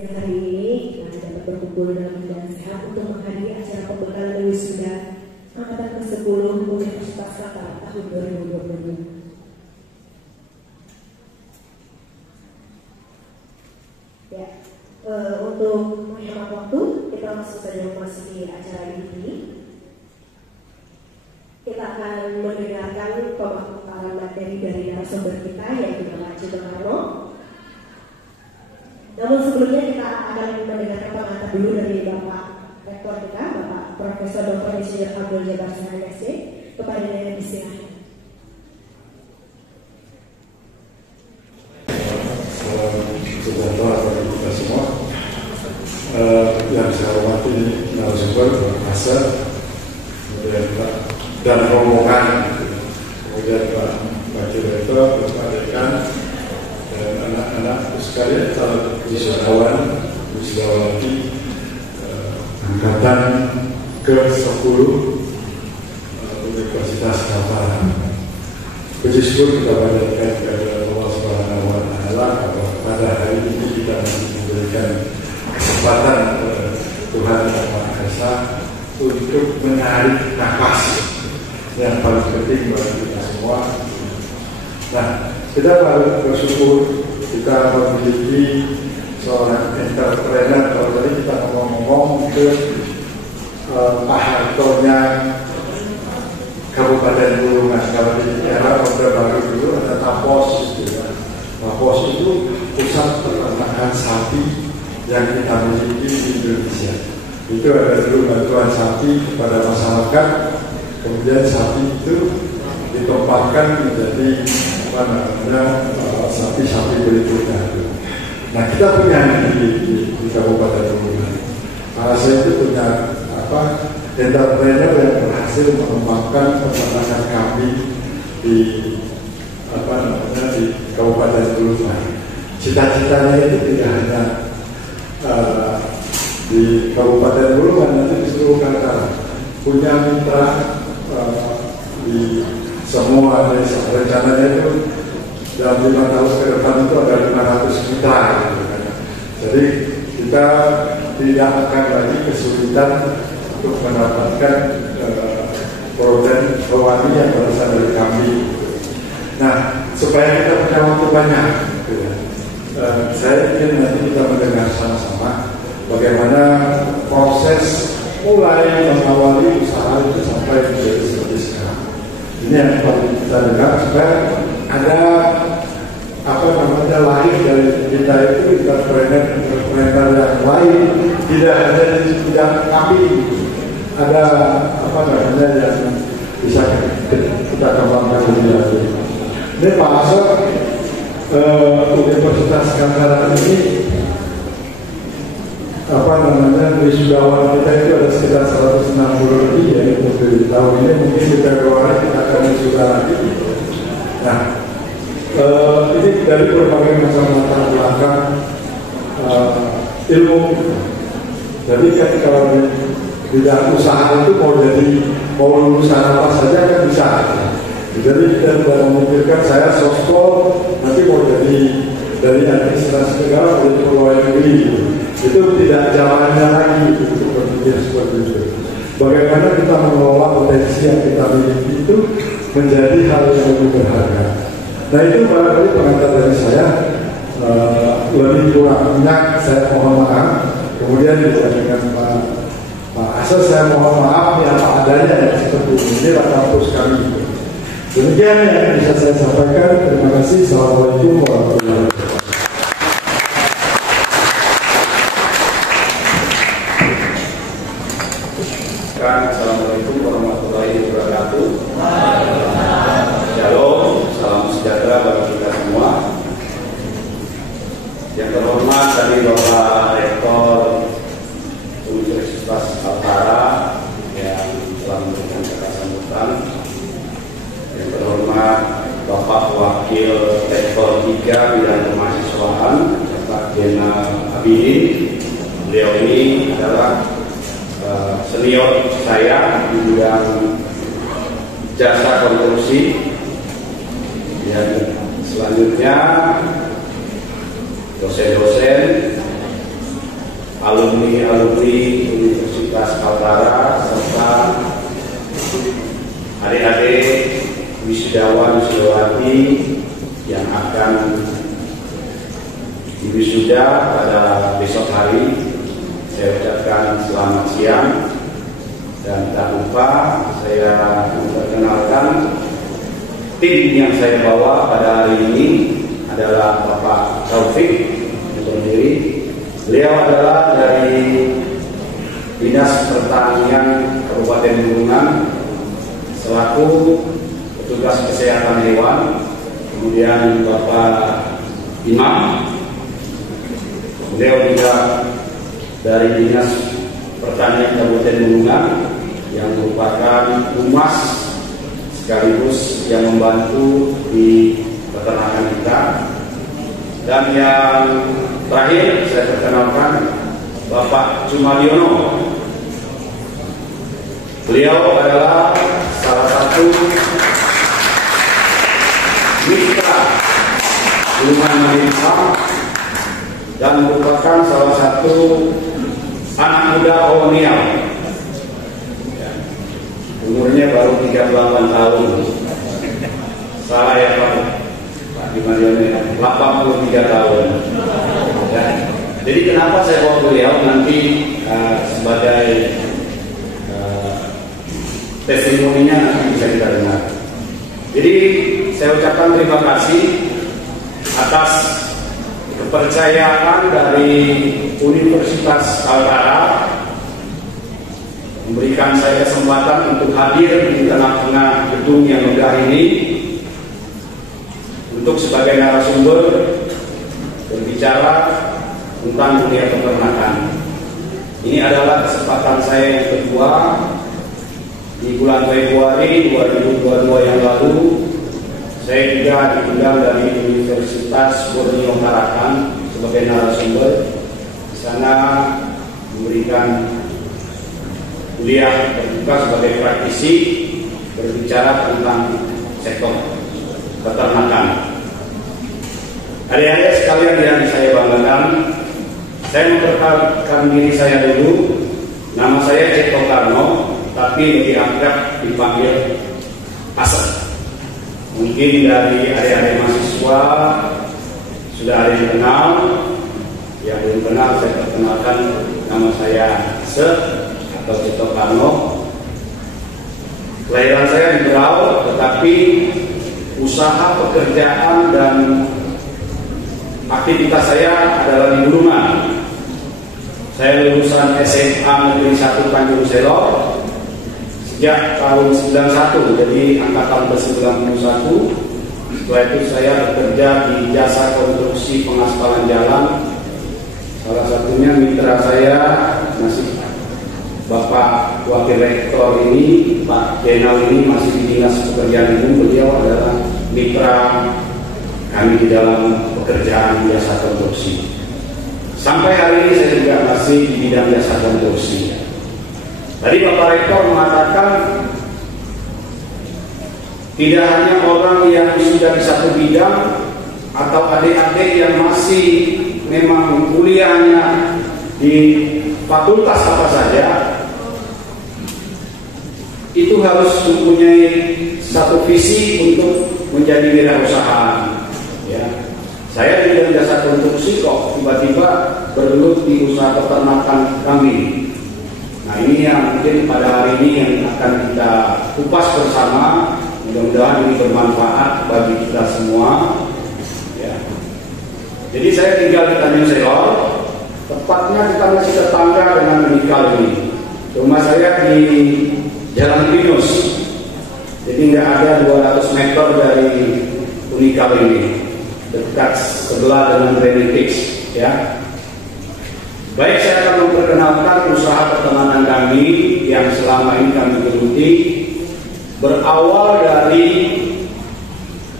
Hari ini kita dapat berkumpul dalam keadaan sehat untuk menghadiri acara pembekalan wisuda angkatan ke-10 Universitas Mataram tahun 2020. Ya, untuk menghemat waktu, kita langsung saja memasuki acara ini. Kita akan mendengarkan pemaparan materi dari narasumber kita, yaitu Bapak Cito Karno. Namun sebelumnya kita akan mendengarkan pengantar dulu dari Bapak Rektor kita, Bapak Profesor Dr. Insinyur Abdul Jabar SMSC. Kepada yang disilakan. Sejahtera bagi kita semua. Yang saya hormati narasumber, Pak Asar, kemudian Pak dan rombongan, kemudian Pak Direktur, Pak Dekan, dan anak-anak sekalian, wisatawan, wisudawati angkatan ke-10 Universitas Mataram. Puji syukur kita panjatkan kepada Allah Subhanahu wa Ta'ala bahwa pada hari ini kita masih diberikan kesempatan Tuhan Yang Maha Esa untuk menarik nafas yang paling penting bagi kita semua. Nah, kita baru bersyukur kita memiliki seorang entrepreneur. Kalau tadi kita ngomong-ngomong ke Pak Hartonya Kabupaten Bulungan. Kalau di era Orde Baru dulu ada Tapos itu. Tapos itu pusat peternakan sapi yang kita miliki di Indonesia. Itu ada dulu bantuan sapi kepada masyarakat. Kemudian sapi itu ditempatkan menjadi sapi-sapi berikutnya. Nah, kita punya di Kabupaten Bulungan. Saya itu punya entrepreneur yang berhasil mengembangkan peternakan kambing di di Kabupaten Bulungan. Cita-citanya itu tidak hanya di Kabupaten Bulungan, nanti di seluruh Kaltara punya mitra di semua desa. Rencananya itu dalam 5 tahun ke depan itu ada 500 mitra. Jadi kita tidak akan lagi kesulitan untuk mendapatkan protein hewani yang berasal dari kambing. Nah, supaya kita punya waktu banyak, saya ingin nanti kita mendengar sama-sama bagaimana proses mulai mengawali usaha itu sampai menjadi seperti sekarang. Ini yang perlu kita dengar supaya ada lahir dari kita itu entrepreneur yang lain, tidak hanya di bidang kambing. Ada yang bisa kita kembangkan lebih lanjut. Ini Pak Asar, Universitas Kaltara ini wisudawan kita itu ada sekitar 160 lebih ya. Untuk di tahun ini mungkin di Februari kita akan wisuda lagi. Nah, ini dari berbagai macam latar belakang ilmu. Jadi kalau tidak usaha itu mau lulusan apa saja kan bisa. Jadi kita sudah memikirkan saya softball nanti mau jadi dari administrasi negara menjadi pegawai negeri. Itu tidak jalannya lagi untuk berpikir seperti itu. Bagaimana kita mengelola potensi yang kita miliki itu menjadi hal yang lebih berharga. Nah, itu barangkali pengantar dari saya. Lebih kurangnya saya mohon maaf. Kemudian juga dengan Pak Asal saya mohon maaf ya apa adanya ya, seperti ini kampus kami. Demikian yang bisa saya sampaikan. Terima kasih. Assalamualaikum warahmatullahi wabarakatuh. Assalamualaikum warahmatullahi wabarakatuh. Shalom, salam sejahtera bagi kita semua. Yang terhormat dari Bapak Rektor Universitas Kaltara yang telah memberikan kata sambutan. Yang terhormat Bapak Wakil Rektor 3 Bidang Kemahasiswaan, Bapak Zainal Abidin. Beliau ini adalah senior saya di bidang jasa konstruksi. Dan selanjutnya dosen-dosen alumni Universitas Kaltara serta adik-adik wisudawan wisudawati yang akan diwisuda pada besok hari. Saya ucapkan selamat siang, dan tak lupa saya memperkenalkan tim yang saya bawa pada hari ini adalah Bapak Taufik Mutondiri. Beliau adalah dari Dinas Pertanian Kabupaten Bulungan selaku petugas kesehatan hewan. Kemudian Bapak Imam, beliau juga dari Dinas Pertanian Kabupaten Bulungan yang merupakan humas sekaligus yang membantu di peternakan kita. Dan yang terakhir saya perkenalkan Bapak Cumadiono. Beliau adalah salah satu mitra Bulungan Manisa dan merupakan salah satu anak muda kolonial. Umurnya baru 38 tahun. Salah ya Pak Dimadione, 83 tahun. Ya. Jadi kenapa saya bawa beliau nanti sebagai testimoninya nanti bisa kita dengar. Jadi saya ucapkan terima kasih atas kepercayaan dari Universitas Kaltara memberikan saya kesempatan untuk hadir di tengah-tengah gedung yang megah ini untuk sebagai narasumber berbicara tentang dunia peternakan. Ini adalah kesempatan saya yang kedua. Di bulan Februari 2022 yang lalu, saya juga diundang dari Universitas Borneo Tarakan sebagai narasumber. Di sana memberikan kuliah terbuka sebagai praktisi berbicara tentang sektor peternakan. Adik-adik sekalian yang saya banggakan, saya memperkenalkan diri saya dulu. Nama saya Ceko Karno, tapi lebih akrab dipanggil Asep. Mungkin dari adik-adik mahasiswa sudah ada yang kenal, yang belum kenal saya perkenalkan, nama saya Asep atau Ceko Karno. Kelahiran saya di Berau, tetapi usaha pekerjaan dan aktivitas saya adalah di Bulungan. Saya lulusan SMA Negeri 1 Tanjung Selor sejak tahun 91, jadi angkatan ke-91. Setelah itu saya bekerja di jasa konstruksi pengaspalan jalan. Salah satunya mitra saya masih Bapak Wakil Rektor ini, Pak Jenal ini masih di Dinas Pekerjaan Umum. Beliau adalah mitra kami di dalam pekerjaan jasa konstruksi. Sampai hari ini saya juga masih di bidang jasa konstruksi. Tadi Bapak Rektor mengatakan tidak hanya orang yang sudah di satu bidang atau adik-adik yang masih memang kuliahnya di fakultas apa saja, itu harus mempunyai satu visi untuk menjadi wirausaha. Ya. Saya di bidang jasa konstruksi kok tiba-tiba bergelut di usaha peternakan kambing. Nah, ini yang mungkin pada hari ini yang akan kita kupas bersama. Mudah-mudahan ini bermanfaat bagi kita semua. Ya. Jadi saya tinggal di Tanjung Selor, tepatnya kita masih tetangga dengan Unikal ini. Rumah saya di Jalan Pinus, jadi nggak ada 200 meter dari Unikal ini, dekat sebelah dengan Renitix. Ya. Baik, saya akan memperkenalkan usaha peternakan kami yang selama ini kami geluti. Berawal dari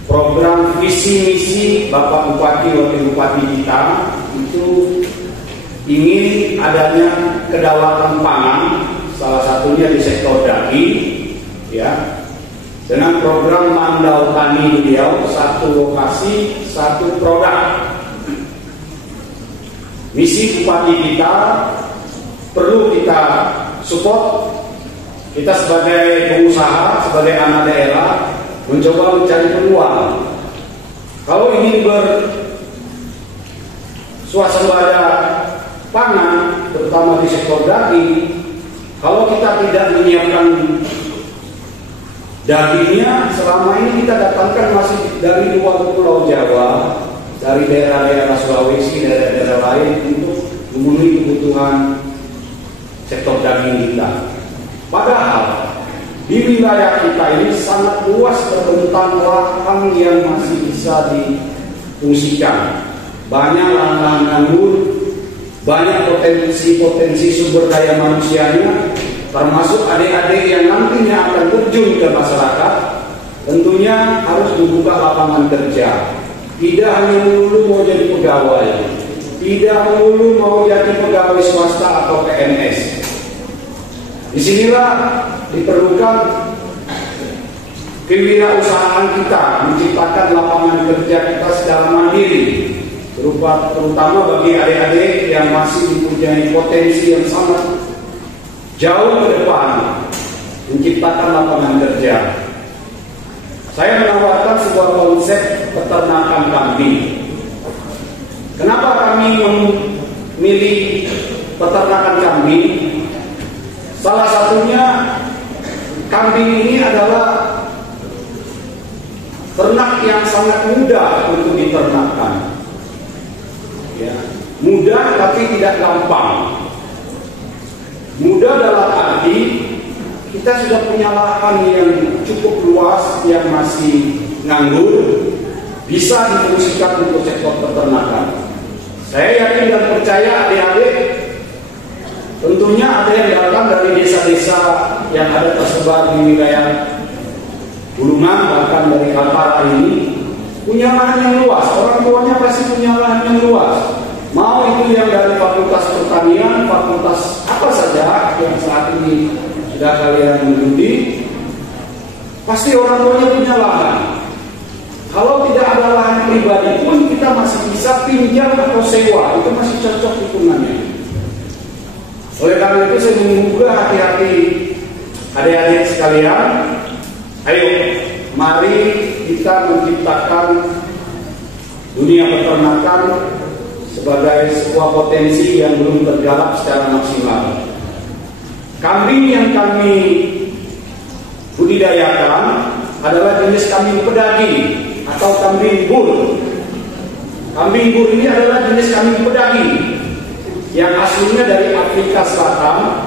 program visi misi Bapak Bupati Wakil Bupati kita, itu ingin adanya kedaulatan pangan, salah satunya di sektor daging, ya, dengan program Mandau Tani beliau, satu lokasi satu produk. misi bupati kita perlu kita support. Kita sebagai pengusaha, sebagai anak daerah mencoba mencari peluang. Kalau ingin bersuasembada pangan, terutama di sektor daging, kalau kita tidak menyiapkan dagingnya, selama ini kita datangkan masih dari luar Pulau Jawa, dari daerah-daerah Sulawesi, daerah-daerah lain untuk memenuhi kebutuhan sektor daging kita. Padahal di wilayah kita ini sangat luas terbentang lahan yang masih bisa difungsikan. Banyak lahan-lahan anggur, banyak potensi-potensi sumber daya manusianya, termasuk adik-adik yang nantinya akan terjun ke masyarakat. Tentunya harus membuka lapangan kerja. Tidak hanya melulu mau jadi pegawai, tidak melulu mau jadi pegawai swasta atau PNS. Disinilah diperlukan kewirausahaan kita, menciptakan lapangan kerja kita secara mandiri, terutama bagi adik-adik yang masih mempunyai potensi yang sangat jauh ke depan, menciptakan lapangan kerja. Saya menawarkan sebuah konsep peternakan kambing. Kenapa kami memilih peternakan kambing? Salah satunya, kambing ini adalah ternak yang sangat mudah untuk diternakkan. Ya, mudah tapi tidak gampang. Mudah dalam arti kita sudah punya lahan yang cukup luas, yang masih nganggur, bisa difungsikan untuk sektor peternakan. Saya yakin dan percaya adik-adik, tentunya ada yang datang dari desa-desa yang ada tersebar di wilayah Bulungan, bahkan dari Kaltara ini, punya lahan yang luas. Orang tuanya pasti punya lahan yang luas. Mau itu yang dari fakultas pertanian, fakultas apa saja yang saat ini sudah kalian mengikuti, pasti orang tuanya punya lahan. Kalau tidak ada lahan pribadi pun kita masih bisa pinjam atau sewa, itu masih cocok hitungannya. Oleh karena itu saya menggugah hati-hati adik-adik sekalian, ayo mari kita menciptakan dunia peternakan sebagai sebuah potensi yang belum tergarap secara maksimal. Kambing yang kami budidayakan adalah jenis kambing pedaging atau kambing bur. Kambing bur ini adalah jenis kambing pedaging yang aslinya dari Afrika Selatan,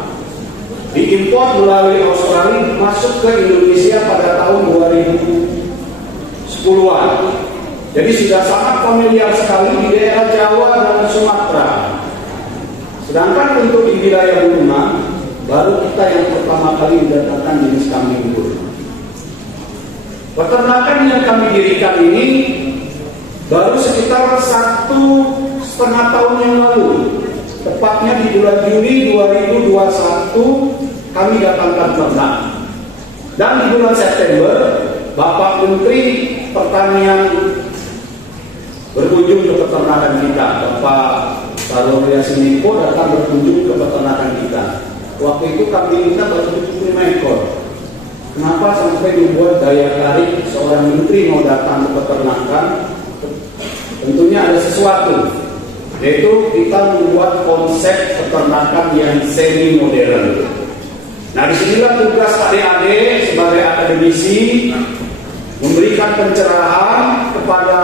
diimpor melalui Australia, masuk ke Indonesia pada tahun 2010-an. Jadi sudah sangat familiar sekali di daerah Jawa dan Sumatera. Sedangkan untuk di wilayah Bulungan, baru kita yang pertama kali mendatangkan jenis kambing bur. Peternakan yang kami dirikan ini baru sekitar 1,5 tahun yang lalu. Tepatnya di bulan Juni 2021 kami datangkan ternak. Dan di bulan September Bapak Menteri Pertanian berkunjung ke peternakan kita. Bapak Sarul Yassin Limpo datang berkunjung ke peternakan kita. Waktu itu kambing kita baru 75 ekor. Kenapa sampai membuat daya tarik seorang menteri mau datang ke peternakan? Tentunya ada sesuatu, yaitu kita membuat konsep peternakan yang semi modern. Nah, disinilah tugas adik-adik sebagai akademisi memberikan pencerahan kepada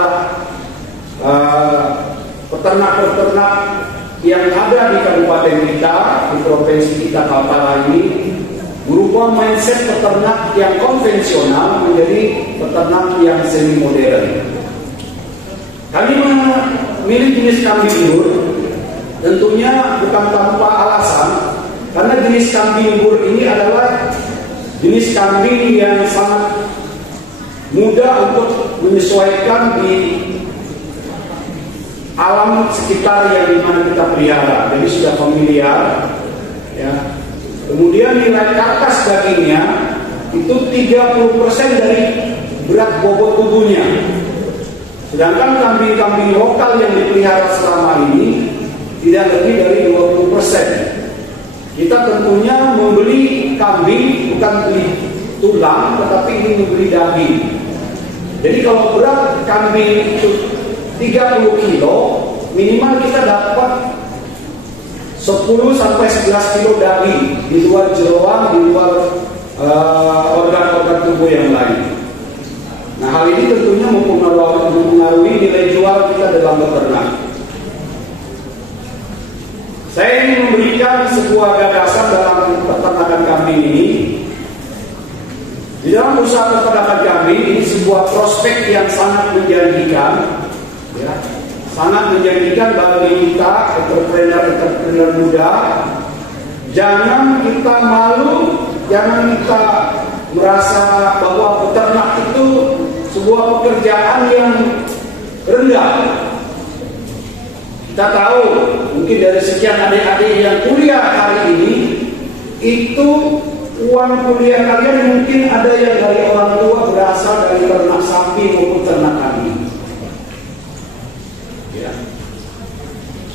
peternak-peternak yang ada di kabupaten kita, di provinsi kita Kaltara ini, berupa mindset peternak yang konvensional menjadi peternak yang semi modern. Kami memilih jenis kambing bur tentunya bukan tanpa alasan, karena jenis kambing bur ini adalah jenis kambing yang sangat mudah untuk menyesuaikan di alam sekitar yang dimana kita pelihara. Jadi sudah familiar, ya. Kemudian nilai karkas dagingnya itu 30% dari berat bobot tubuhnya. Sedangkan kambing-kambing lokal yang dipelihara selama ini tidak lebih dari 20%. Kita tentunya membeli kambing bukan beli tulang, tetapi ini membeli daging. Jadi kalau berat kambing itu 30 kilo, minimal kita dapat 10-11 kilo daging di luar jeroan, di luar organ-organ tubuh yang lain. Nah, hal ini tentunya mempengaruhi nilai jual kita dalam beternak. Saya ingin memberikan sebuah gagasan dalam peternakan kambing ini. Di dalam usaha peternakan kambing ini sebuah prospek yang sangat menjanjikan, ya, sangat menjanjikan bagi kita entrepreneur muda. Jangan kita malu, jangan kita merasa bahwa peternak itu sebuah pekerjaan yang rendah. Kita tahu mungkin dari sekian adik-adik yang kuliah hari ini, itu uang kuliah kalian mungkin ada yang dari orang tua berasal dari ternak sapi maupun ternak kambing. Ya.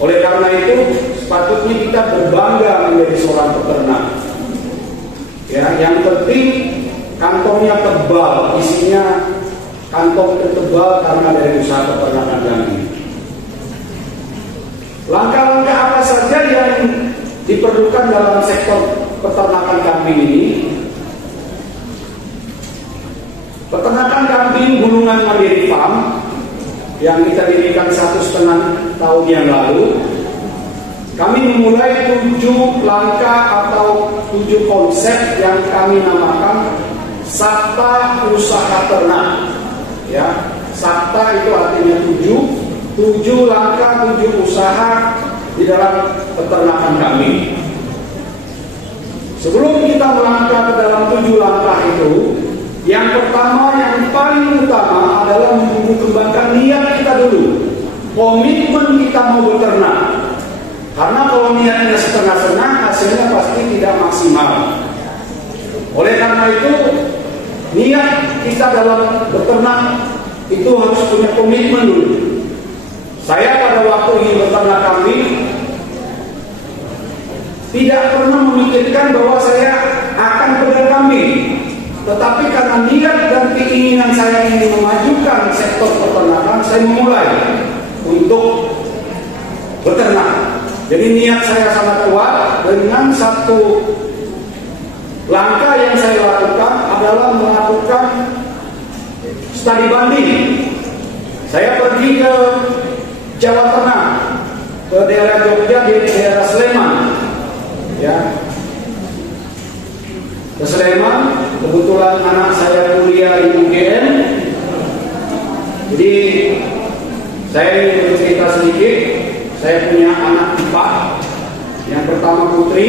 Oleh karena itu sepatutnya kita berbangga menjadi seorang peternak. Ya, yang penting kantongnya tebal, isinya kantong tebal karena dari usaha peternakan kambing. Langkah-langkah apa saja yang diperlukan dalam sektor peternakan kambing ini? Peternakan kambing gulungan mandiri farm yang kita dirikan 1,5 tahun yang lalu, kami memulai 7 langkah atau 7 konsep yang kami namakan Sakta Usaha Ternak. Ya, Sakta itu artinya 7 langkah, 7 usaha di dalam peternakan kambing. Sebelum kita melangkah ke dalam 7 langkah itu, yang pertama, yang paling utama adalah mengembangkan niat kita dulu. Komitmen kita mau beternak. Karena kalau niatnya setengah-setengah, hasilnya pasti tidak maksimal. Oleh karena itu, niat kita dalam beternak itu harus punya komitmen dulu. Saya pada waktu ingin beternak kambing tidak pernah memikirkan bahwa saya akan pegang kambing, tetapi karena niat dan keinginan saya ingin memajukan sektor peternakan, saya memulai untuk beternak. Jadi niat saya sangat kuat. Dengan satu langkah yang saya lakukan adalah melakukan studi banding. Saya pergi ke Jawa Tengah, ke daerah Jogja, di daerah Sleman, ya, ke Sleman. Kebetulan anak saya kuliah di UGM, jadi saya ingin bercerita sedikit. Saya punya anak 4, yang pertama putri,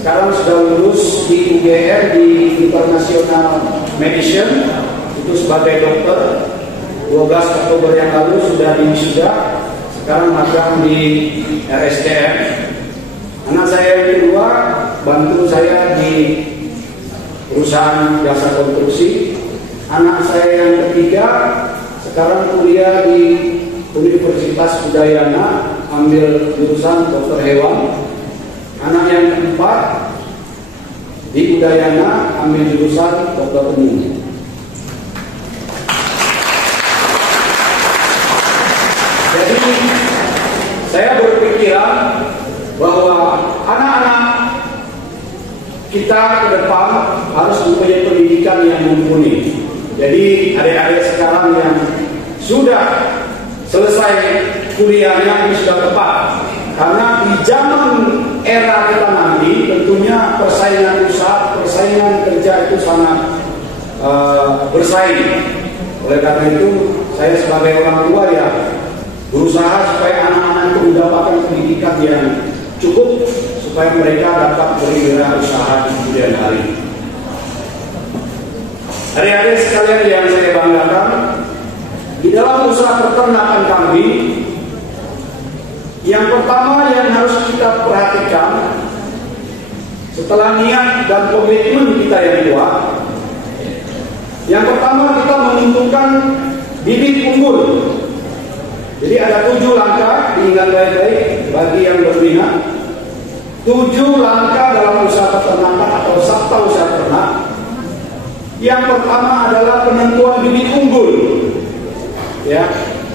sekarang sudah lulus di UGM di International Medicine, itu sebagai dokter. 12 Oktober yang lalu sudah diwisuda, sekarang magang di RSCM. Anak saya yang kedua bantu saya di perusahaan jasa konstruksi. Anak saya yang ketiga sekarang kuliah di Universitas Udayana, ambil jurusan dokter hewan. Anak yang keempat di Udayana, ambil jurusan dokter umum. Jadi saya berpikiran bahwa anak-anak kita ke depan harus mempunyai pendidikan yang mumpuni. Jadi adik-adik sekarang yang sudah selesai kuliahnya ini sudah tepat, karena di zaman era kita nanti tentunya persaingan usaha, persaingan kerja itu sangat bersaing. Oleh karena itu saya sebagai orang tua ya berusaha supaya anak-anak itu mendapatkan pendidikan yang cukup supaya mereka dapat berwirausaha di kemudian hari. Adik-adik sekalian yang saya banggakan, di dalam usaha peternakan kambing, yang pertama yang harus kita perhatikan setelah niat dan komitmen kita yang kuat, yang pertama kita menentukan bibit unggul. Jadi ada 7 langkah, diingat baik-baik bagi yang berminat. 7 langkah dalam usaha peternakan atau sabta usaha ternak. Yang pertama adalah penentuan bibit unggul. Ya,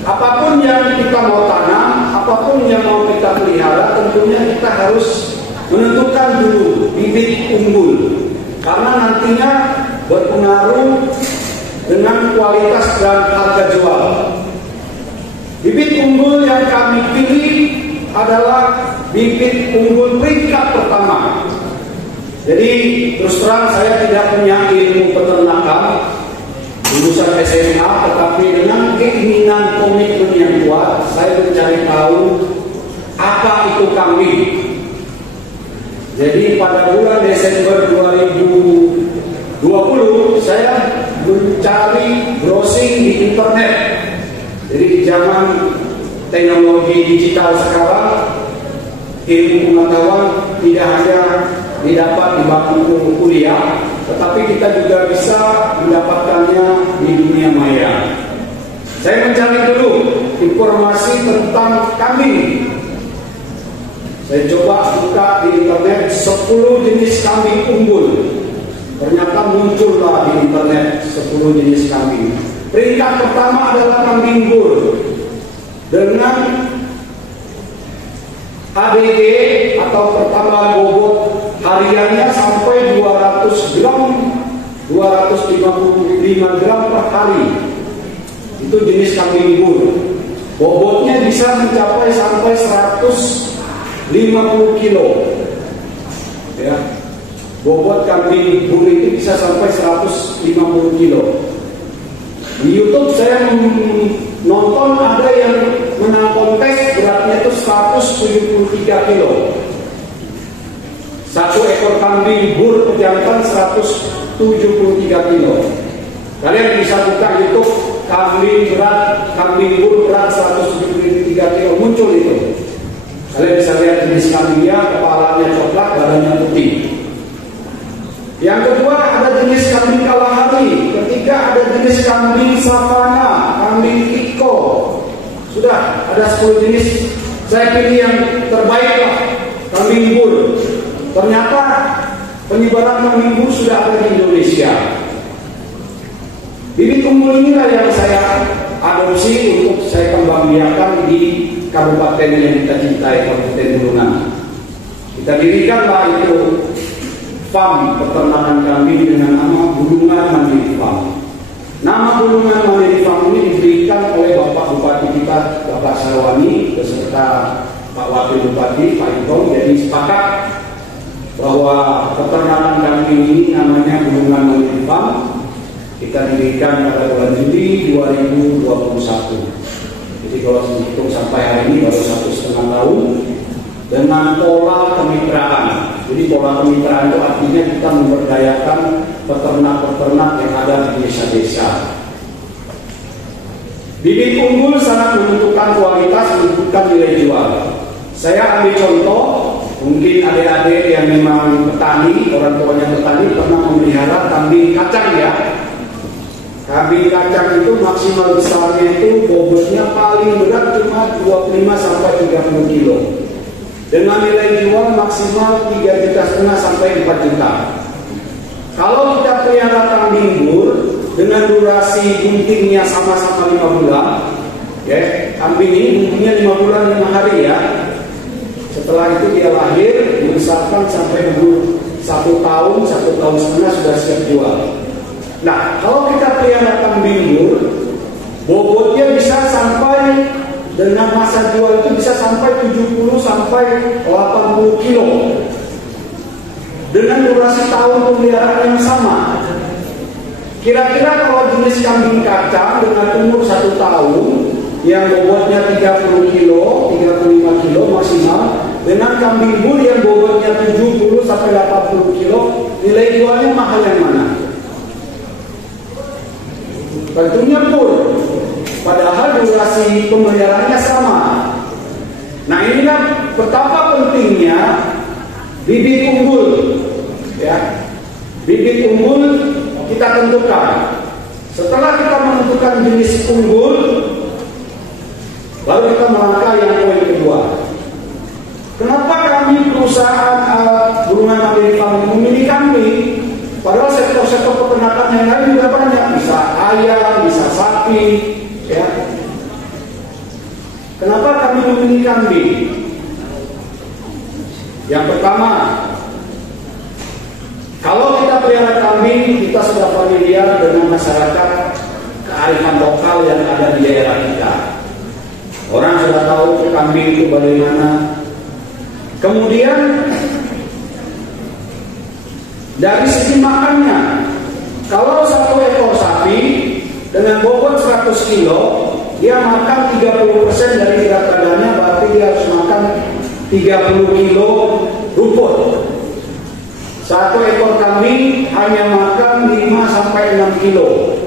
apapun yang kita mau tanam, apapun yang mau kita pelihara, tentunya kita harus menentukan dulu bibit unggul, karena nantinya berpengaruh dengan kualitas dan harga jual. Bibit unggul yang kami pilih adalah bibit unggul peringkat pertama. Jadi terus terang saya tidak punya ilmu peternakan, lulusan SMA, tetapi dengan keinginan komitmen yang kuat, saya mencari tahu apa itu kambing. Jadi pada bulan Desember 2020 saya mencari browsing di internet. Jadi di zaman teknologi digital sekarang, ilmu pengetahuan tidak hanya didapat di bangku kuliah, tetapi kita juga bisa mendapatkannya di dunia maya. Saya mencari dulu informasi tentang kambing. Saya coba buka di internet 10 jenis kambing unggul. Ternyata muncullah di internet 10 jenis kambing. Peringkat pertama adalah kambing bur dengan ABG atau pertambahan bobot hariannya sampai 200 gram, 255 gram per hari. Itu jenis kambing bur. Bobotnya bisa mencapai sampai 150 kilo. Ya. Bobot kambing bur itu bisa sampai 150 kilo. Di YouTube saya nonton ada yang menang kontes beratnya itu 173 kilo. Satu ekor kambing bur pejantan 173 kilo. Kalian bisa buka YouTube kambing bur berat 173 kilo, muncul itu. Kalian bisa lihat jenis kambingnya, kepalanya coklat, badannya putih. Yang kedua ada jenis kambing Kalahari. Ketiga ada jenis kambing Savana, kambing Iko. Sudah ada 10 jenis. Saya pilih yang terbaik lah, kambing bur. Ternyata penyebaran kambing bur sudah ada di Indonesia. Bibit unggul inilah yang saya adopsi untuk saya kembangbiakan di kabupaten yang kita cintai, Kabupaten Bulungan. Kita dirikanlah itu farm peternakan kambing dengan nama Bulungan Mandiri Farm. Nama Bulungan Mandiri Farm ini diberikan oleh Bapak Bupati kita, Bapak Sarwani, beserta Pak Wakil Bupati, Pak Itong. Jadi sepakat bahwa peternakan kambing ini namanya Bulungan Mandiri Farm. Kita dirikan pada bulan Juli 2021. Jadi kalau hitung sampai hari ini baru 1,5 tahun dengan pola kemitraan. Jadi pola kemitraan itu artinya kita memberdayakan peternak-peternak yang ada di desa-desa. Bibit unggul sangat menentukan kualitas, menentukan nilai jual. Saya ambil contoh, mungkin adik-adik yang memang petani, orang tuanya petani pernah memelihara kambing kacang ya. Kambing kacang itu maksimal besarnya itu bobotnya paling berat cuma 25 sampai 30 kilo. Dengan nilai jual maksimal 3,5 juta sampai 4 juta. Kalau kita pelihara kambing bur dengan durasi guntingnya sama-sama 5 bulan, ya, kambing ini guntingnya 5 bulan 5 hari ya. Setelah itu dia lahir, dibesarkan sampai umur 1 tahun, 1,5 tahun sudah siap jual. Nah, kalau kita pelihara kambing bur, bobotnya bisa sampai dengan masa jual itu bisa sampai 70 sampai 80 kilo. Dengan durasi tahun pemeliharaan yang sama. Kira-kira kalau jenis kambing kacang dengan umur 1 tahun yang bobotnya 30 kilo, 35 kilo maksimal, dengan kambing bur yang bobotnya 70 sampai 80 kilo, nilai jualnya mahal yang mana? Tentunya bur. Padahal durasi pemeliharaannya sama. Nah, inilah betapa pentingnya bibit unggul. Ya, bibit unggul kita tentukan. Setelah kita menentukan jenis unggul, Lalu kita melangkah yang poin kedua. Kenapa kami perusahaan Gulungan Mandiri Farm memilih kambing? Padahal sektor-sektor peternakan yang lain juga banyak, bisa ayam, bisa sapi, ya. Kenapa kami memilih kambing? Yang pertama, kalau kita pelihara kambing, kita sudah familiar dengan masyarakat kearifan lokal yang ada di daerah kita. Orang sudah tahu kambing itu bagaimana. Kemudian dari sisi makannya, kalau satu ekor sapi dengan bobot 100 kilo, dia makan 30% dari berat badannya, berarti dia harus makan 30 kilo rumput. Satu ekor kambing hanya makan 5-6 kilo.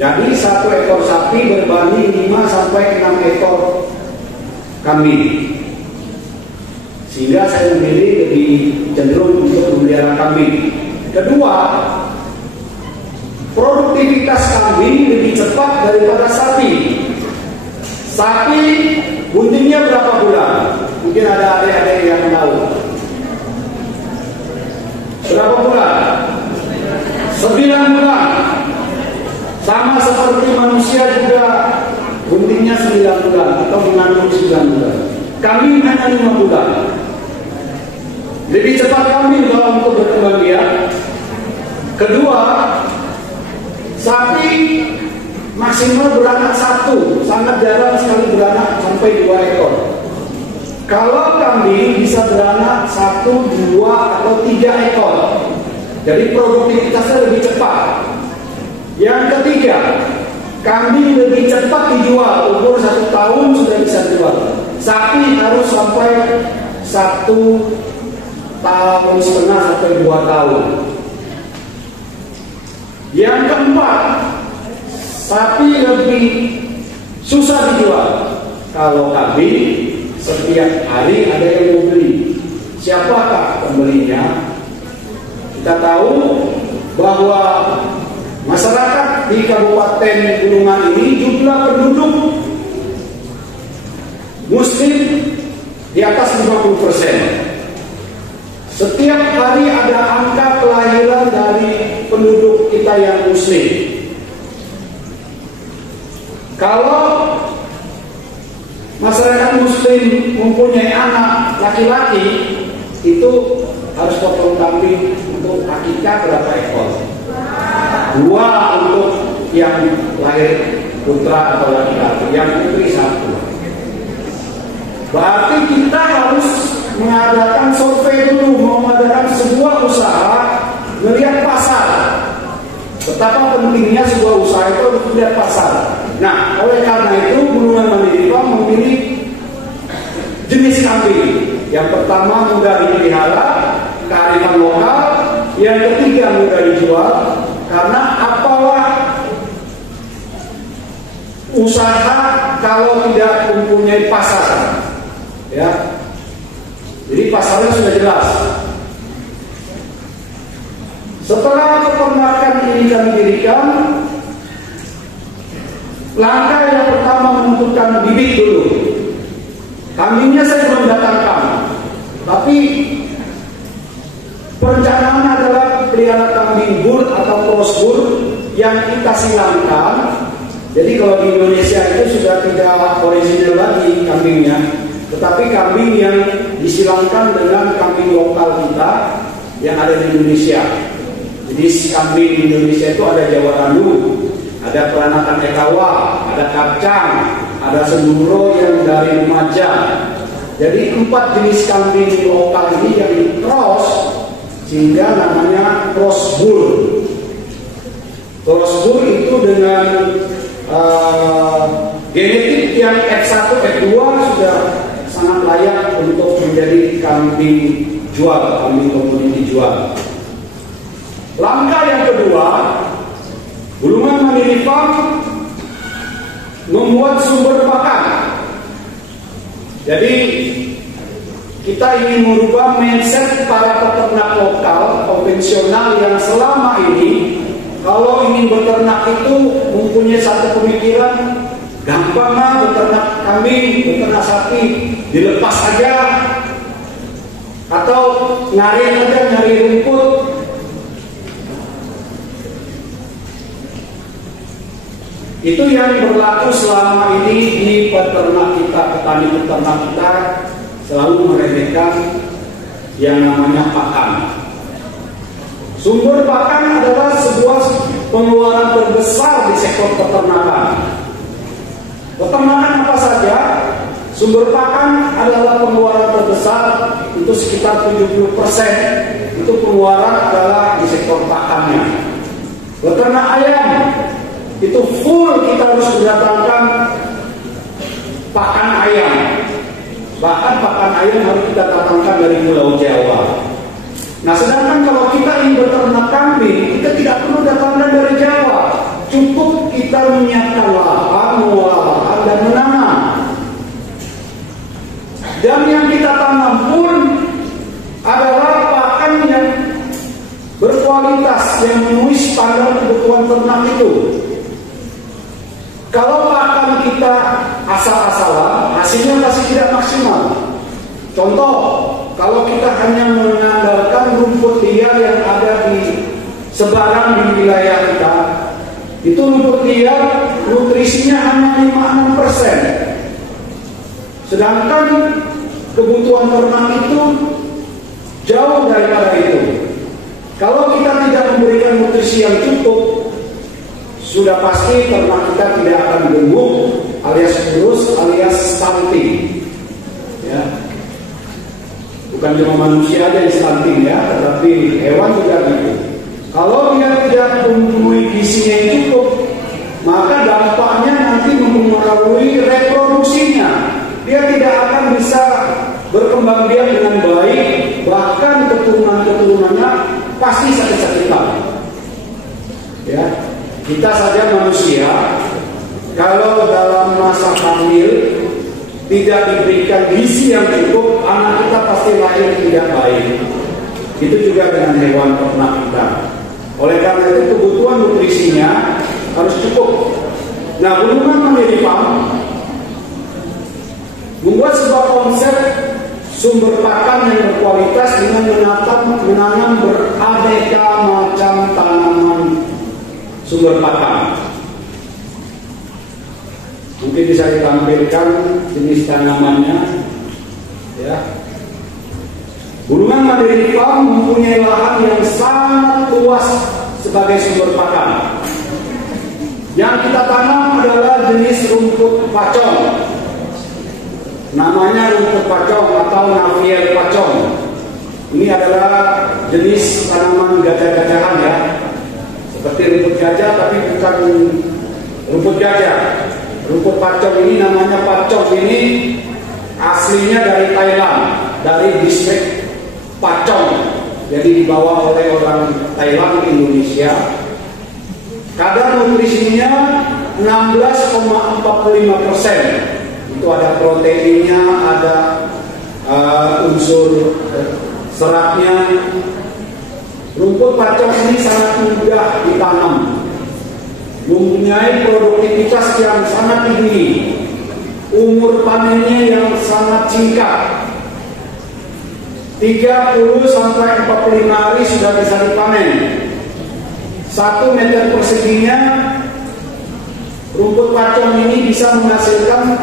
Jadi satu ekor sapi berbanding 5-6 ekor kambing. Sehingga saya memilih lebih cenderung untuk memelihara kambing. Kedua, produktivitas kambing lebih cepat daripada sapi. Sapi guntingnya berapa bulan? Mungkin ada adik-adik yang tahu. Berapa bulan? 9 bulan. Sama seperti manusia juga guntingnya 9 bulan atau mengandung 9 bulan. Kambing hanya 5 bulan. Lebih cepat kambing dalam untuk berkembang biak. Kedua, sapi maksimal beranak 1, sangat jarang sekali beranak sampai 2 ekor. Kalau kambing bisa beranak 1, 2, atau 3 ekor. Jadi produktivitasnya lebih cepat. Yang ketiga, kambing lebih cepat dijual. Umur 1 tahun sudah bisa dijual. Sapi harus sampai 1,5 tahun sampai 2 tahun. Yang keempat, sapi lebih susah dijual. Kalau kambing setiap hari ada yang mau beli. Siapakah pembelinya? Kita tahu bahwa masyarakat di Kabupaten Gulungan ini jumlah penduduk Muslim di atas 50%. Setiap hari ada angka kelahiran dari penduduk kita yang Muslim. Kalau masyarakat Muslim mempunyai anak laki-laki, itu harus potong kambing untuk akikah berapa ekor? 2 untuk yang lahir putra atau laki-laki, yang putri 1. Berarti kita harus mengadakan survei dulu, mengadakan sebuah usaha, melihat pasar. Betapa pentingnya sebuah usaha itu untuk melihat pasar. Nah, oleh karena itu Gulungan Mandiri Farm memilih jenis kambing. Yang pertama mudah dipelihara, kearifan lokal. Yang ketiga mudah dijual, karena apalah usaha kalau tidak mempunyai pasar, ya. Jadi pasarnya sudah jelas. Setelah peternakan ini kami dirikan, langkah yang pertama menentukan bibit dulu. Kambingnya saya belum datangkan, tapi perencanaan adalah pelihara kambing bur atau cross bur yang kita silangkan. Jadi kalau di Indonesia itu sudah tidak original lagi kambingnya, tetapi kambing yang disilangkan dengan kambing lokal kita yang ada di Indonesia. Jadi kambing di Indonesia itu ada Jawa Randu, ada peranakan Ekawa, ada kacang, ada senduro yang dari Lumajang. Jadi 4 jenis kambing lokal ini yang di-cross sehingga namanya cross bull. Cross bull itu dengan genetik yang F1, F2 sudah sangat layak untuk menjadi kambing jual, kambing komoditi jual. Langkah yang kedua, Gulungan Mandiri Farm membuat sumber pakan. Jadi kita ingin merubah mindset para peternak lokal konvensional yang selama ini kalau ingin beternak itu mempunyai satu pemikiran, Gampang mah beternak kambing, beternak sapi, dilepas aja atau nyari rumput. Itu yang berlaku selama ini di peternak kita, petani peternak kita selalu meremehkan yang namanya pakan. Sumber pakan adalah sebuah pengeluaran terbesar di sektor peternakan. Peternakan apa saja? Sumber pakan adalah pengeluaran terbesar, untuk sekitar 70% itu pengeluaran adalah di sektor pakannya. Peternak ayam itu full kita harus mendatangkan pakan ayam. Bahkan pakan ayam harus kita datangkan dari Pulau Jawa. Nah, sedangkan kalau kita ingin beternak kambing, kita tidak perlu datangkan dari Jawa. Cukup kita menyiapkan lahan, mengolah lahan dan menanam. Dan yang kita tanam pun adalah pakan yang berkualitas, yang memenuhi standar kebutuhan ternak itu. Kalau pakan kita asal-asalan, hasilnya pasti tidak maksimal. Contoh, kalau kita hanya mengandalkan rumput liar yang ada di sebarang di wilayah kita, itu rumput liar nutrisinya hanya 5-6%. Sedangkan kebutuhan ternak itu jauh daripada itu. Kalau kita tidak memberikan nutrisi yang cukup, sudah pasti ternak kita tidak akan gemuk, alias kurus, alias stunting. Ya. Bukan cuma manusia aja yang stunting ya, tetapi hewan juga gitu. Kalau dia tidak mempunyai gizinya yang cukup, maka dampaknya nanti mempengaruhi reproduksinya. Dia tidak akan bisa berkembang biak dengan baik, bahkan keturunan-keturunannya pasti sakit-sakitan. Ya, kita saja manusia, kalau dalam masa hamil tidak diberikan gizi yang cukup, anak kita pasti lahir tidak baik. Itu juga dengan hewan ternak kita. Oleh karena itu kebutuhan nutrisinya harus cukup. Nah, Bulungan Mandiri Farm membuat sebuah konsep sumber pakan yang berkualitas dengan menanam beraneka macam tanaman sumber pakan. Mungkin bisa ditampilkan jenis tanamannya. Ya. Bulungan Mandiri Farm mempunyai lahan yang sangat luas sebagai sumber pakan. Yang kita tanam adalah jenis rumput pacong. Namanya rumput pacong atau Navier pacong. Ini adalah jenis tanaman gajah-gajahan ya. Seperti rumput gajah tapi bukan rumput gajah. Rumput pacong ini namanya pacong, ini aslinya dari Thailand, dari distrik Pacong. Jadi dibawa oleh orang Thailand ke Indonesia. Kadar nutrisinya 16,45%. Itu ada proteinnya, ada unsur seratnya. Rumput pacong ini sangat mudah ditanam, mempunyai produktivitas yang sangat tinggi, umur panennya yang sangat singkat, 30-45 hari sudah bisa dipanen. 1 meter perseginya rumput pacong ini bisa menghasilkan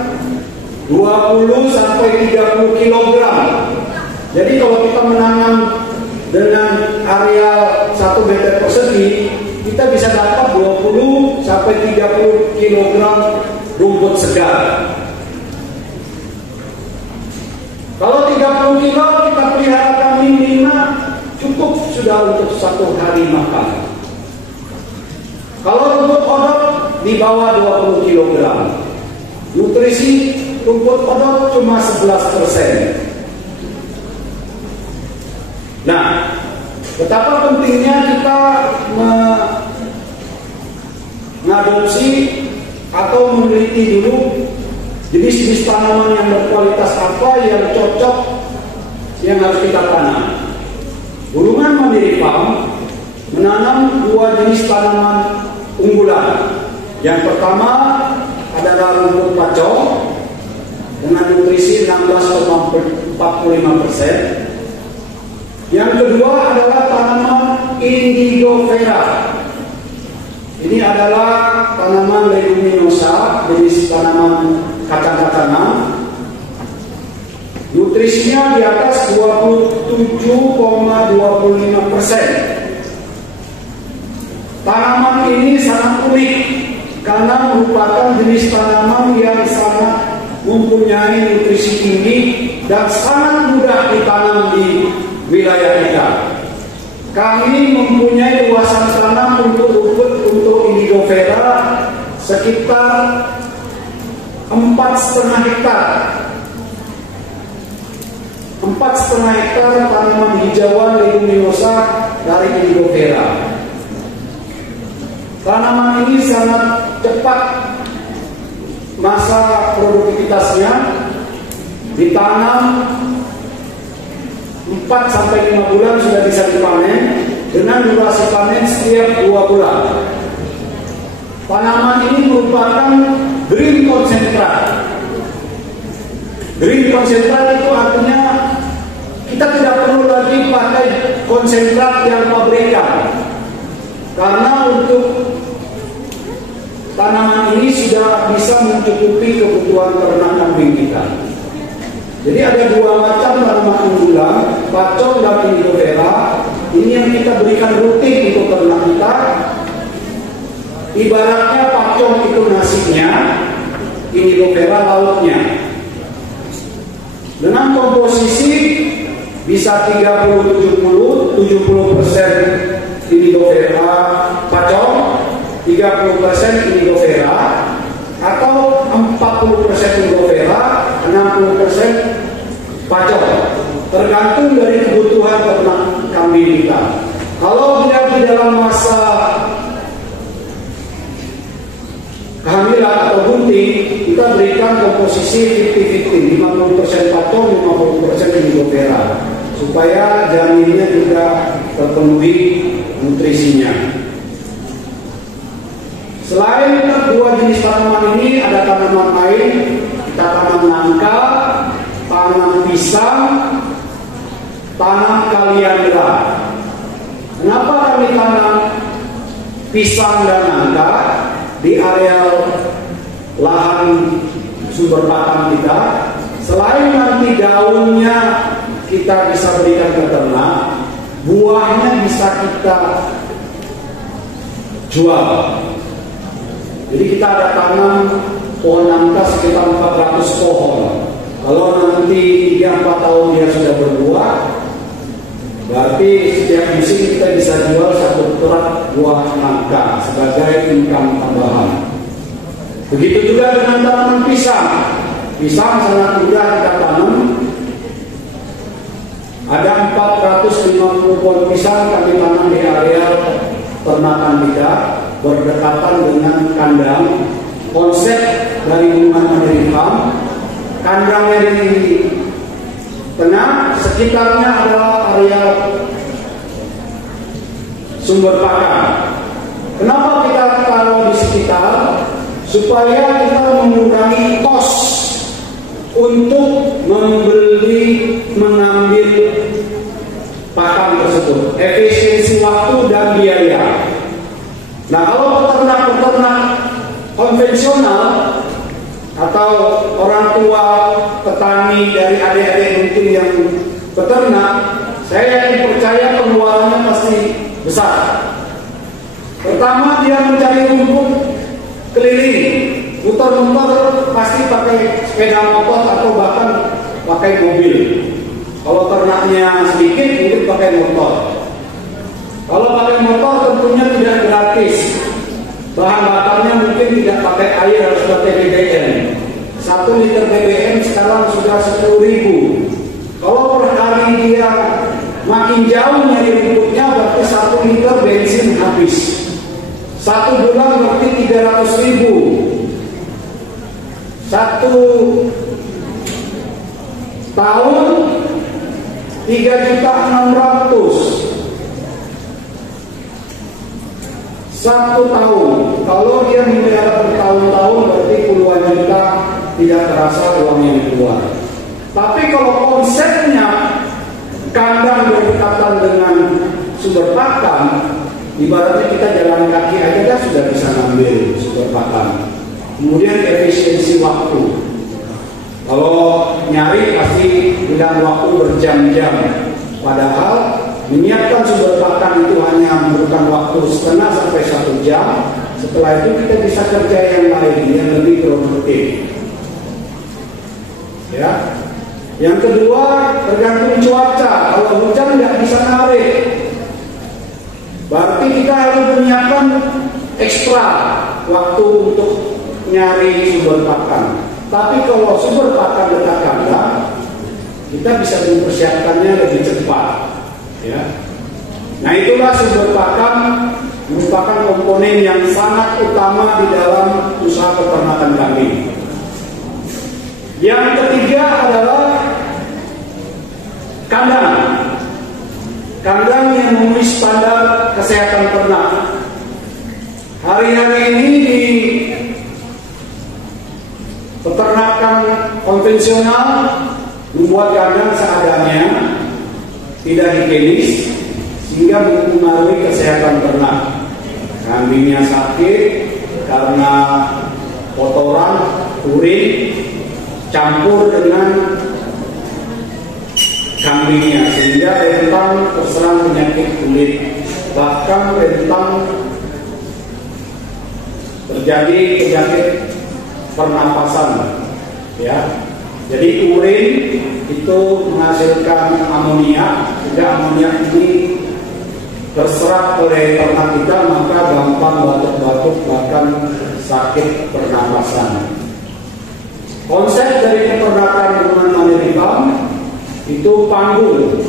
20-30 kg. Jadi kalau kita menanam dengan area 1 meter persegi, kita bisa dapat 20-30 kg rumput segar. Kalau 30 kg kita pelihara kambing 5, cukup sudah untuk 1 hari makan. Kalau rumput odot di bawah 20 kg, nutrisi rumput odot cuma 11%. Nah, betapa pentingnya kita mengadopsi atau meneliti dulu jenis-jenis tanaman yang berkualitas apa yang cocok yang harus kita tanam. Bulungan Mandiri Farm menanam 2 jenis tanaman unggulan. Yang pertama adalah rumput pacong dengan nutrisi 16,45%. Yang kedua adalah tanaman indigofera. Ini adalah tanaman leguminosa, jenis tanaman kacang-kacangan. Nutrisinya di atas 27,25%. Tanaman ini sangat unik karena merupakan jenis tanaman yang sangat mempunyai nutrisi tinggi dan sangat mudah ditanam di wilayah kita. Kami mempunyai luasan tanam untuk indigofera sekitar 4,5 hektar. 4,5 hektar tanaman hijauan leguminosa dari indigofera. Tanaman ini sangat cepat masa produktivitasnya, ditanam 4-5 bulan sudah bisa dipanen dengan durasi panen setiap 2 bulan. Tanaman ini merupakan green konsentrat. Green konsentrat itu artinya kita tidak perlu lagi pakai konsentrat yang pabrikan, karena untuk tanaman ini sudah bisa mencukupi kebutuhan ternak kambing kita. Jadi ada 2 macam tanaman unggulan, pacong dan indigofera. Ini yang kita berikan rutin untuk ternak kita. Ibaratnya pacong itu nasinya, indigofera lauknya. Dengan komposisi bisa 30-70, 70% indigofera pacong, 30% indigofera, atau 40% indigofera, 60% pacong. Tergantung dari kebutuhan ternak kambing kita. Kalau dia di dalam masa kehamilan atau bunting, kita berikan komposisi 50-50, 50% pacong, 50% indigofera, supaya janinnya juga terpenuhi nutrisinya. Selain 2 jenis tanaman ini, ada tanaman lain. Kita tanam nangka, tanam pisang, tanam kaliandra. Kenapa kami tanam pisang dan nangka di areal lahan sumber pakan kita? Selain nanti daunnya kita bisa berikan ke ternak, buahnya bisa kita jual. Jadi kita ada tanam pohon nangka sekitar 400 pohon. Kalau nanti 3-4 tahun dia sudah berbuah, berarti setiap musim kita bisa jual 1 truk buah nangka sebagai income tambahan. Begitu juga dengan tanaman pisang. Pisang sangat mudah kita tanam. Ada 450 pohon pisang kami tanam di area ternakan kita, berdekatan dengan kandang. Konsep dari Human Mandiri Farm, kandangnya di tengah, sekitarnya adalah area sumber pakan. Kenapa kita taruh di sekitar? Supaya kita mengurangi kos untuk mengambil pakan tersebut, efisiensi waktu dan biaya. Nah, kalau peternak-peternak konvensional atau orang tua petani dari adik-adik mungkin yang peternak, saya percaya pengeluarannya pasti besar. Pertama, dia mencari rumput keliling, muter-muter, pasti pakai sepeda motor atau bahkan pakai mobil. Kalau ternaknya sedikit mungkin pakai motor. Kalau pakai motor tentunya tidak gratis. Bahan bakarnya mungkin tidak pakai air, harus pakai BBM. 1 liter BBM sekarang sudah 10.000. Kalau per hari dia makin jauh nyari rumputnya, berarti 1 liter bensin habis. 1 bulan berarti 300.000. 1 tahun 3.600.000. 1 tahun. Kalau dia memelihara bertahun-tahun berarti puluhan juta, tidak terasa uang yang keluar. Tapi kalau konsepnya kandang berdekatan dengan sumber pakan, ibaratnya kita jalan kaki aja kan sudah bisa ngambil sumber pakan. Kemudian efisiensi waktu. Kalau nyari pasti dengan waktu berjam-jam. Padahal menyiapkan sumber pakan itu hanya memerlukan waktu setengah sampai 1 jam. Setelah itu kita bisa kerja yang lain yang lebih produktif. Ya. Yang kedua, tergantung cuaca. Kalau hujan nggak bisa narik, berarti kita harus menyiapkan ekstra waktu untuk nyari sumber pakan. Tapi kalau sumber pakan dekat kandang, kita bisa mempersiapkannya lebih cepat. Ya. Nah, itulah sumber pakan merupakan komponen yang sangat utama di dalam usaha peternakan kambing. Yang ketiga adalah kandang. Kandang yang memenuhi standar kesehatan ternak. Hari-hari ini di peternakan konvensional membuat kandang seadanya, tidak higienis, sehingga mempengaruhi kesehatan ternak. Kambingnya sakit karena kotoran, urin campur dengan kambingnya, sehingga rentan terserang penyakit kulit, bahkan rentan terjadi penyakit pernapasan. Ya, jadi urin itu menghasilkan amonia, sehingga amonia ini terserap oleh ternak kita, maka gampang batuk-batuk bahkan sakit pernapasan. Konsep dari peternakan dengan mandiri farm itu panggul.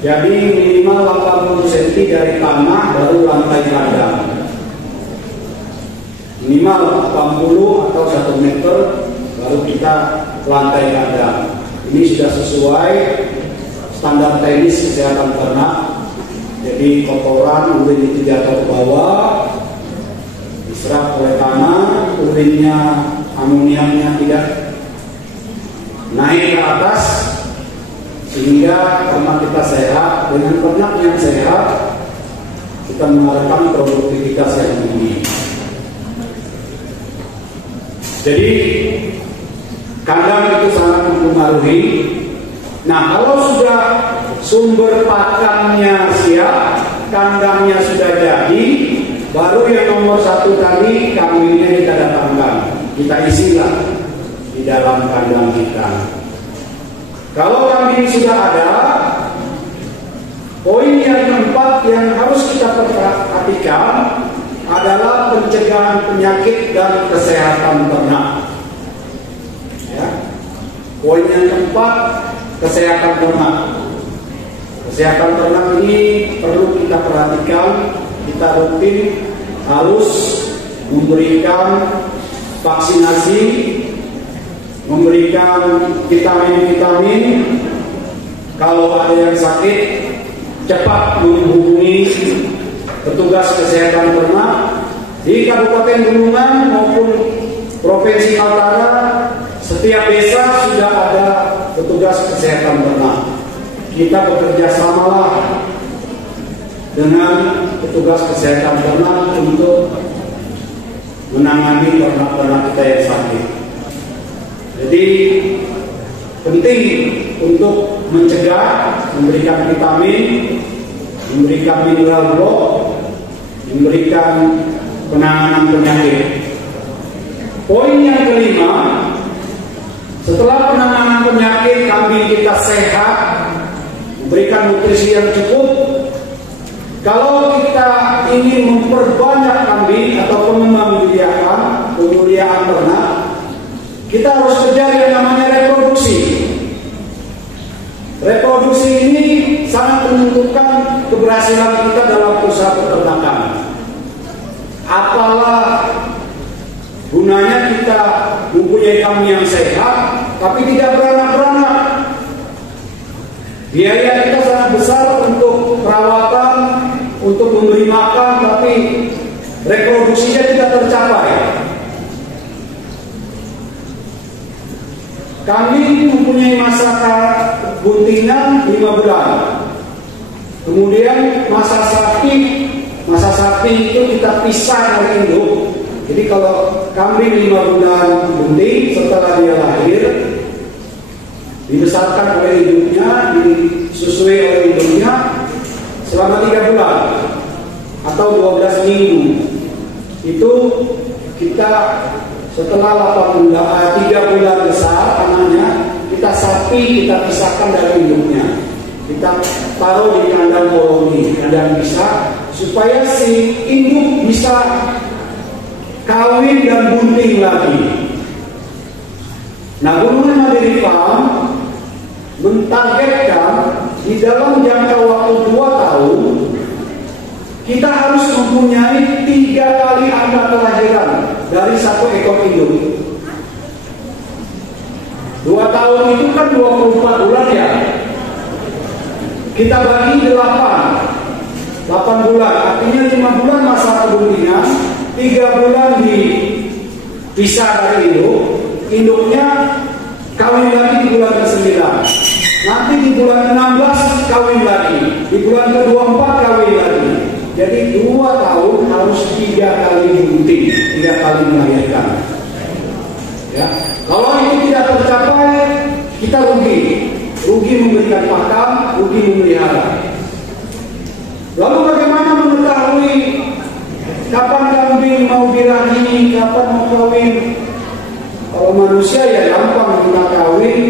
Jadi minimal 80 cm dari tanah baru lantai kandang. Minimal 80 atau 1 meter baru kita lantai kandang. Ini sudah sesuai standar teknis kesehatan ternak. Jadi kotoran, urin itu jatuh ke bawah, diserap oleh tanah, urinnya, amoniaknya tidak naik ke atas, sehingga ternak kita sehat. Dengan ternak yang sehat, kita mengharapkan produktivitas yang tinggi. Jadi kandang itu sangat mempengaruhi. Nah, kalau sudah sumber pakannya siap, kandangnya sudah jadi, baru yang nomor 1 tadi, kambingnya kita datangkan, kita isilah di dalam kandang kita. Kalau kambing sudah ada, poin yang keempat yang harus kita perhatikan adalah pencegahan penyakit dan kesehatan ternak. Ya. Poin yang keempat, kesehatan ternak. Kesehatan ternak ini perlu kita perhatikan. Kita rutin harus memberikan vaksinasi, memberikan vitamin-vitamin. Kalau ada yang sakit, cepat menghubungi petugas kesehatan ternak di Kabupaten Bulungan maupun Provinsi Kaltara. Setiap desa sudah ada petugas kesehatan ternak. Kita bekerja samalah dengan petugas kesehatan ternak untuk menangani ternak-ternak kita yang sakit. Jadi penting untuk mencegah, memberikan vitamin, memberikan mineral blok, memberikan penanganan penyakit. Poin yang kelima, setelah penanganan penyakit kambing kita sehat, memberikan nutrisi yang cukup. Kalau kita ingin memperbanyak kambing atau pemeliharaan ternak, kita harus kejar yang namanya reproduksi. Reproduksi ini sangat menentukan keberhasilan kita dalam usaha peternakan. Apalah gunanya kita mempunyai kambing yang sehat, tapi tidak beranak-beranak. Biaya kita sangat besar untuk perawatan, untuk memberi makan, tapi reproduksinya tidak tercapai. Kambing mempunyai masa buntingan 5 bulan. Kemudian masa sapi itu kita pisah dari induk. Jadi kalau kambing 5 bulan bunting, setelah dia lahir, dibesarkan oleh induknya, disusui oleh induknya selama 3 bulan atau 12 minggu. Itu kita setelah 3 bulan besar anaknya, kita pisahkan dari induknya. Kita taruh di kandang koloni, kandang pisah, supaya si induk bisa kawin dan bunting lagi. Nah, Gunungan Mandiri Farm mentargetkan di dalam jangka waktu 2 tahun kita harus mempunyai 3 kali angka kelahiran dari 1 ekor induk. 2 tahun itu kan 24 bulan ya. Kita bagi 8 bulan, artinya 5 bulan masa kebuntingan, 3 bulan dipisah dari induknya kawin lagi di bulan ke-9. Nanti di bulan 16 kawin lagi, di bulan ke-24 kawin lagi. Jadi 2 tahun harus 3 kali bunting, 3 kali melahirkan. Ya, kalau itu tidak tercapai, kita rugi memberikan pakan, rugi memelihara. Lalu bagaimana mengetahui kapan kambing mau birahi, kapan mau kawin? Kalau manusia ya gampang, kita kawin.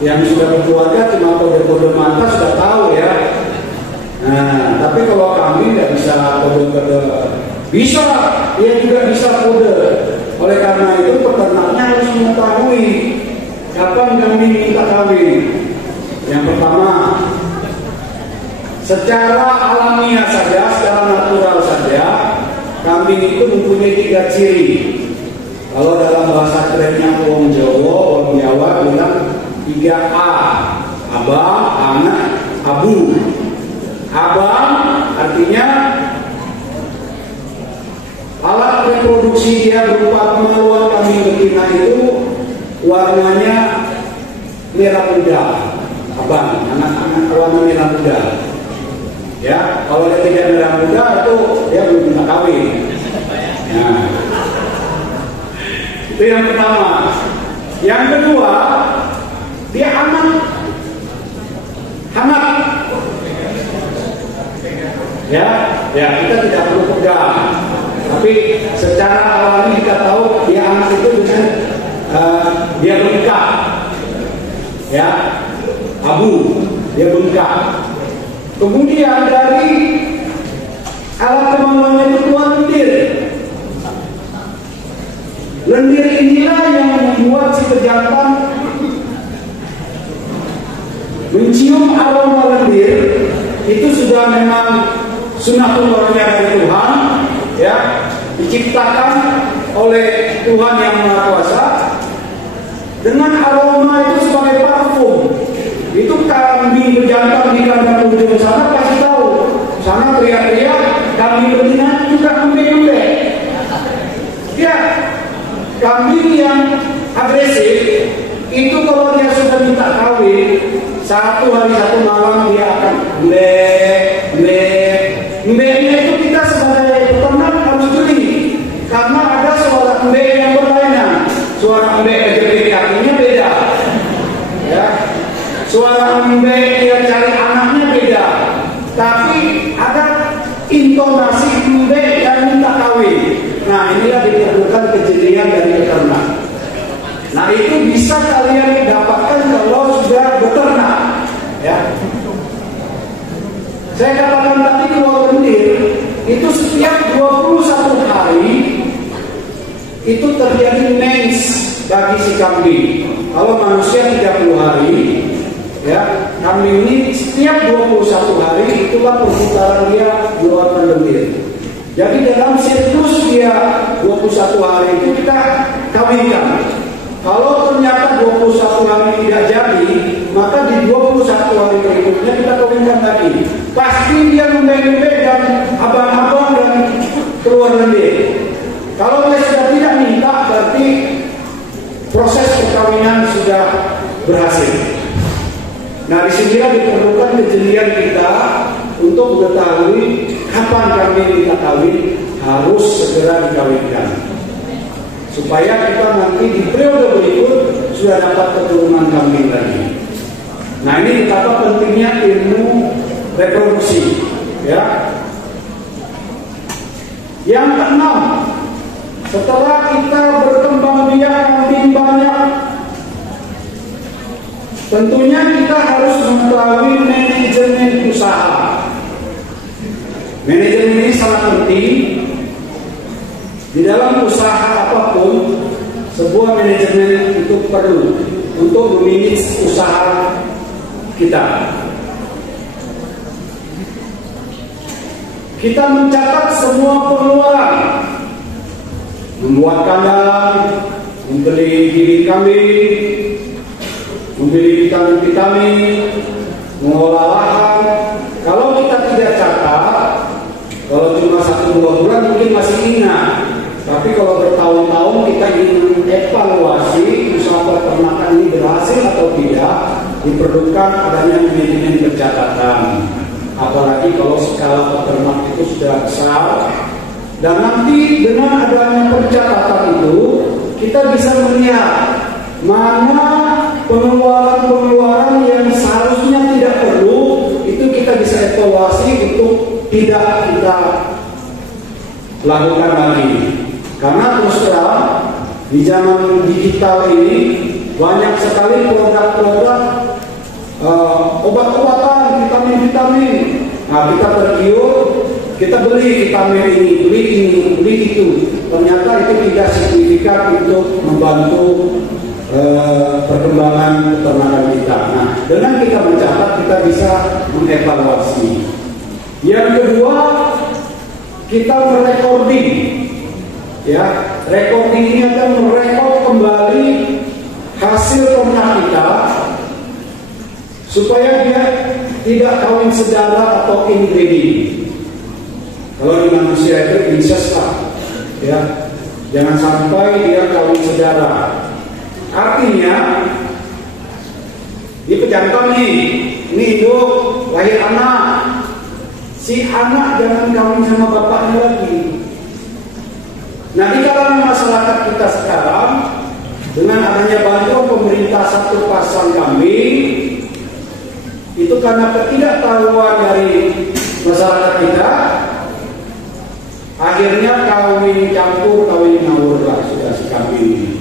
Yang sudah berkeluarga cuma kode-kode mata sudah tahu ya. Nah, tapi kalau kambing tidak bisa kode-kode. Bisa, dia juga bisa kode. Oleh karena itu peternaknya harus mengetahui kapan kambing minta kawin. Yang pertama, secara alamiah saja, secara natural saja, kambing itu mempunyai 3 ciri. Kalau dalam bahasa kerennya orang Jawa bilang 3A. Abang, anak, abu. Abang artinya alat reproduksi dia berupa kemaluan kambing betina itu warnanya merah muda. Abang, anak-anak warna merah muda. Ya, kalau dia tidak merah muda itu dia belum bisa kawin. Nah, itu yang pertama. Yang kedua, dia anak. Ya, kita tidak perlu pegang. Tapi secara alami kita tahu dia anak itu dengan dia bengkak. Ya, abu, dia bengkak. Kemudian dari alat kemaluannya itu keluar lendir. Lendir inilah yang membuat si pejantan mencium aroma lendir. Itu sudah memang sunatullah dari Tuhan, ya, diciptakan oleh Tuhan yang Maha Kuasa. Dengan aroma itu sebagai parfum. Itu kambing pejantan di kandang ujung sana pasti tahu. Sana teriak-teriak, kambing betina juga ngembek-ngembek. Ya, kambing yang agresif itu kalau dia sudah minta kawin, 1 hari 1 malam dia akan mbeknya itu kita sebagai peternak harus jeli, karena ada suara mbek yang berlainan. Suara mbek kejepit kakinya beda, ya. Suara mbek yang cari anaknya beda, tapi ada intonasi mbek yang minta kawin. Nah, inilah diperlukan kejelian dari peternak. Nah, itu bisa kalian dapatkan kalau sudah beternak, ya. Saya katakan tadi keluar lendir itu setiap 21 hari itu terjadi mens bagi si kambing. Kalau manusia 30 hari, ya, kambing ini setiap 21 hari itulah perputaran dia keluarkan lendir. Jadi dalam siklus dia 21 hari itu kita kawinkan. Kalau ternyata 21 hari tidak jadi, maka di 21 hari berikutnya kita kawinkan lagi. Pasti dia membek-bek dan abang-abang dan keluar negeri. Kalau dia sudah tidak minta, berarti proses perkawinan sudah berhasil. Nah, disinilah diperlukan kejelian kita untuk mengetahui kapan kambing kita kawin, harus segera dikawinkan, supaya kita nanti di periode berikut sudah dapat keturunan kambing lagi. Nah, ini betapa pentingnya ilmu reproduksi, ya. Yang keenam, setelah kita berkembang biak kambing banyak, tentunya kita harus mengetahui manajemen usaha. Manajemen ini sangat penting. Di dalam usaha apapun, sebuah manajemen itu perlu untuk memanage usaha kita. Kita mencatat semua pengeluaran, membuat kandang, membeli bibit kambing, membeli vitamin-vitamin, mengolah lahan. Kalau kita tidak catat, kalau cuma 1-2 bulan mungkin masih ingat. Tapi kalau bertahun-tahun kita ingin mengevaluasi usaha peternakan ini berhasil atau tidak, diperlukan adanya manajemen pencatatan. Apalagi kalau skala peternak itu sudah besar. Dan nanti dengan adanya pencatatan itu, kita bisa melihat mana pengeluaran-pengeluaran yang seharusnya tidak perlu, itu kita bisa evaluasi untuk tidak kita lakukan lagi. Karena terus terang di zaman digital ini banyak sekali produk-produk obat-obatan, vitamin-vitamin. Nah, kita tergiur, kita beli vitamin ini, beli itu. Ternyata itu tidak signifikan untuk membantu perkembangan peternakan kita. Nah, dengan kita mencatat, kita bisa mengevaluasi. Yang kedua, kita merecording. Ya, recording ini akan merekod kembali hasil ternak kita supaya dia tidak kawin sedara atau inbreeding. Kalau di manusia itu incest lah, ya, jangan sampai dia kawin sedara. Artinya, di pejantan nih, ini hidup, lahir anak, si anak jangan kawin sama bapaknya lagi. Nah, di kalangan masyarakat kita sekarang, dengan adanya bantuan pemerintah 1 pasang kambing, itu karena ketidaktahuan dari masyarakat kita, akhirnya kawin campur, kawin ngawur lah sudah si kambing ini.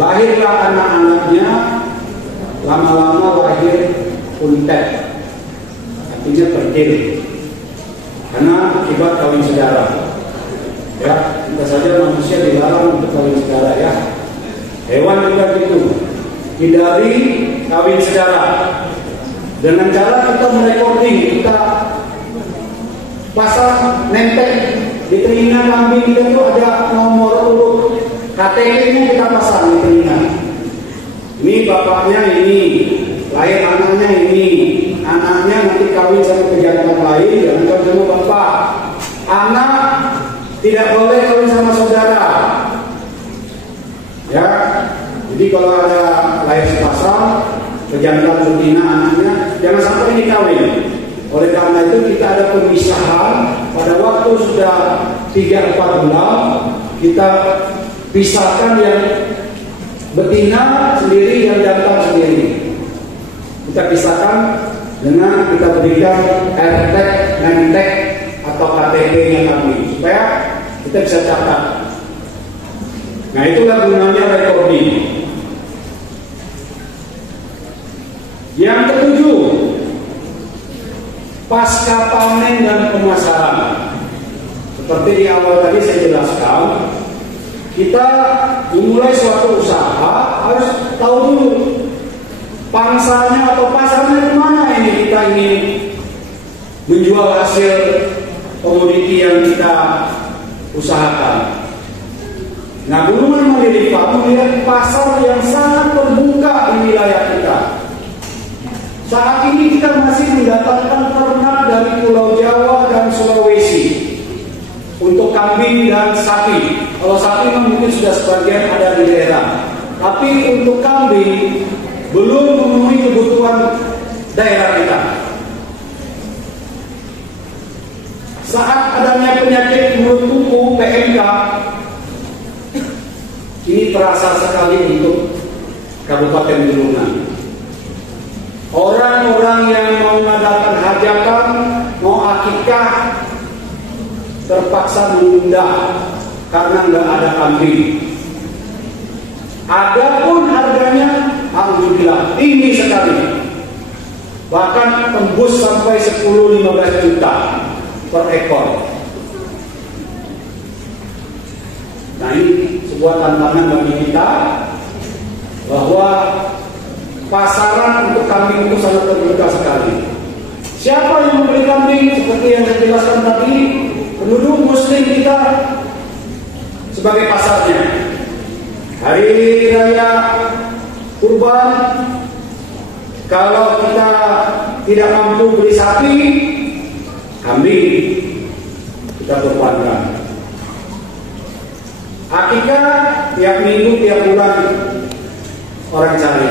Lahirlah anak-anaknya, lama-lama lahir untet, artinya perdil, karena akibat kawin sedara. Ya, kita saja manusia dilarang untuk kawin sedara, ya. Hewan juga gitu, hindari kawin sedara. Dengan cara kita merecording, kita pasang nempel di telinga kambing itu ada nomor urut KTP-nya, kita pasang di telinga. Ini bapaknya ini, lahir anaknya ini, anaknya nanti kawin sama pejantan lain, jangan kawin sama bapak. Anak tidak boleh kawin sama saudara. Ya, jadi kalau ada lahir sepasang, pejantan betina anaknya, jangan sampai ini kawin. Oleh karena itu kita ada pemisahan. Pada waktu sudah 3-4 bulan, kita pisahkan yang betina sendiri, yang jantan sendiri. Kita pisahkan dengan kita berikan AirTag, NemTag atau KTP-nya kami, supaya kita bisa catat. Nah, itulah gunanya recording. Yang ketujuh, pasca panen dan pemasaran. Seperti di awal tadi saya jelaskan, kita memulai suatu usaha harus tahu dulu pangsanya atau pasarnya di mana ini kita ingin menjual hasil komoditi yang kita usahakan. Nah, Bulungan Mandiri Farm melihat pasar yang sangat terbuka di wilayah kita. Saat ini kita masih mendapatkan ternak dari Pulau Jawa dan Sulawesi untuk kambing dan sapi. Kalau sapi mungkin sudah sebagian ada di daerah, tapi untuk kambing belum memenuhi kebutuhan daerah kita. Saat adanya penyakit mulut kuku PMK, ini terasa sekali untuk Kabupaten Bulungan. Orang-orang yang mau mengadakan hajatan, mau akikah, terpaksa menunda karena nggak ada kambing. Adapun harganya, alhamdulillah tinggi sekali, bahkan tembus sampai 10-15 juta per ekor. Nah, ini sebuah tantangan bagi kita bahwa pasaran untuk kambing itu sangat terbuka sekali. Siapa yang membeli kambing? Seperti yang saya jelaskan tadi, penduduk muslim kita sebagai pasarnya. Hari raya kurban, kalau kita tidak mampu beli sapi, kambing kita kurbankan. Akikah tiap minggu, tiap bulan orang cari.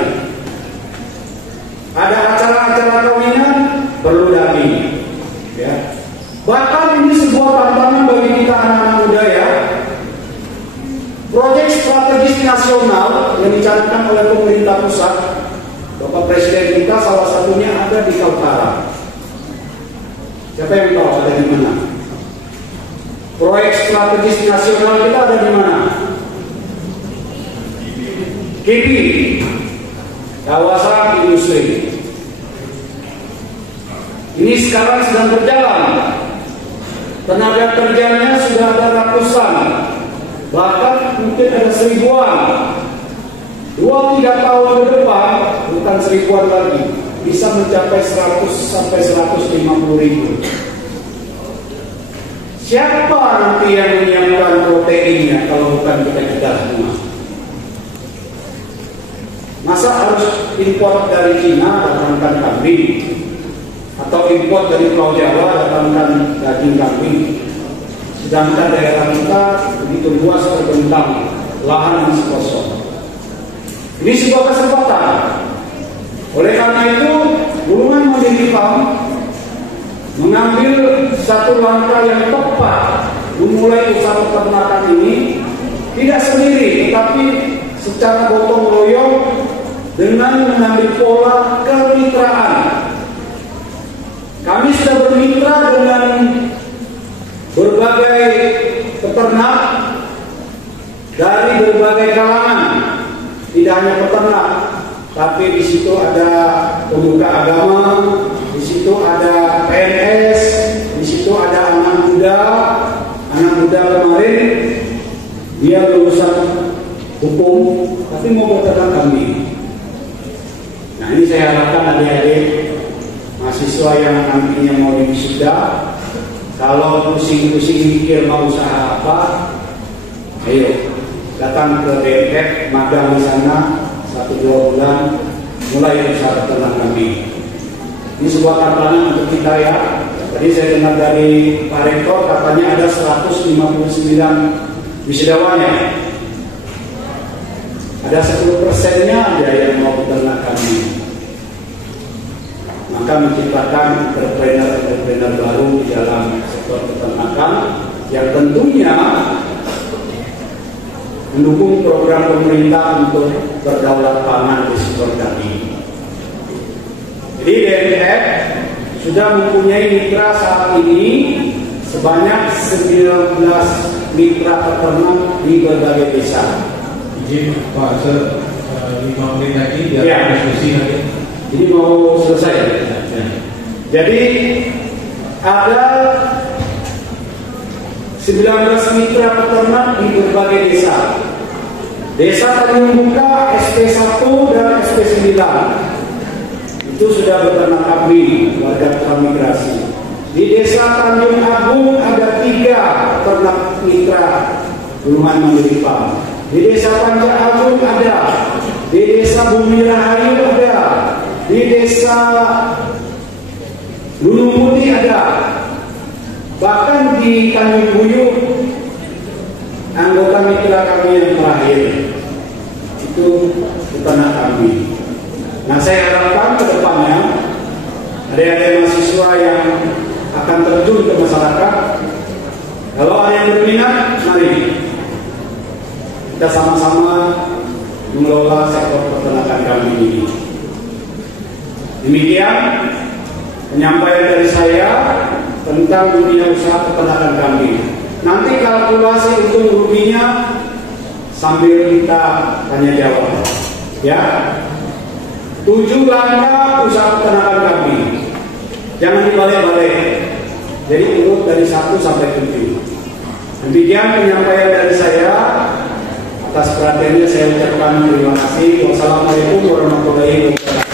Ada acara-acara kawinan, perlu daging. Ya. Bahkan ini sebuah tantangan bagi kita anak-anak muda ya. Proyek strategis nasional yang dicanangkan oleh pemerintah pusat, Bapak Presiden kita salah satunya ada di Kaltara. Siapa yang tahu ada di mana? Proyek strategis nasional kita ada di mana? KIPI, kawasan industri. Ini sekarang sedang berjalan. Tenaga kerjanya sudah ada ratusan, bahkan mungkin ada 1000-an. 2-3 tahun ke depan, bukan 1000-an lagi, bisa mencapai 100 sampai 150 ribu. Siapa nanti yang menyiapkan proteinnya kalau bukan kita semua? Masa harus impor dari Cina datangkan kambing, atau impor dari Pulau Jawa datangkan daging kambing? Sedangkan daerah kita begitu luas terbentang, lahan masih kosong. Ini sebuah kesempatan. Oleh karena itu, Bulungan Mandiri Farm mengambil satu langkah yang tepat memulai usaha peternakan ini tidak sendiri, tetapi secara gotong royong dengan mengambil pola kemitraan. Kami sudah bermitra dengan berbagai peternak dari berbagai kalangan, tidak hanya peternak, tapi di situ ada pemuka agama, di situ ada PNS, di situ ada anak muda. Anak muda kemarin dia lulusan hukum, tapi mau beternak kambing. Nah, ini saya harapkan adik-adik mahasiswa yang nantinya mau wisuda, kalau pusing-pusing mikir mau usaha apa, ayo datang ke BMF, magang di sana 1-2 bulan, mulai usaha peternak kambing. Ini sebuah tantangan untuk kita ya. Tadi saya dengar dari Pak Rektor katanya ada 159 wisudawanya. Ada 10%-nya aja yang mau peternak kambing. Maka menciptakan entrepreneur baru di dalam sektor peternakan yang tentunya mendukung program pemerintah untuk berdaulat pangan di sektor kami. Jadi BMF sudah mempunyai mitra saat ini sebanyak 19 mitra peternak di berbagai desa. Izin Pak, 5 menit lagi biar ya. Diskusi lagi. Ini mau selesai. Ya. Jadi ada 19 mitra peternak di berbagai desa. Desa Tanjung Buka SP1 dan SP9 itu sudah beternak kambing, warga transmigrasi. Di Desa Tanjung Agung ada 3 ternak mitra Bulungan Mandiri Farm. Di Desa Panca Agung ada, di Desa Bumi Rahayu ada, di Desa Gunung Putih ada. Bahkan di Tanjung Buyut, anggota mitra kami yang terakhir itu peternak kambing. Nah, saya harapkan ke depannya ada mahasiswa yang akan terjun ke masyarakat. Kalau ada yang berminat, mari kita sama-sama mengelola sektor peternakan kambing ini. Demikian penyampaian dari saya tentang dunia usaha peternakan kambing. Nanti kalkulasi untung ruginya sambil kita tanya jawab. Ya. 7 langkah usaha peternakan kambing. Jangan dibalik-balik. Jadi urut dari 1 sampai 7. Demikian penyampaian dari saya. Atas perhatiannya saya ucapkan terima kasih. Wassalamualaikum warahmatullahi wabarakatuh.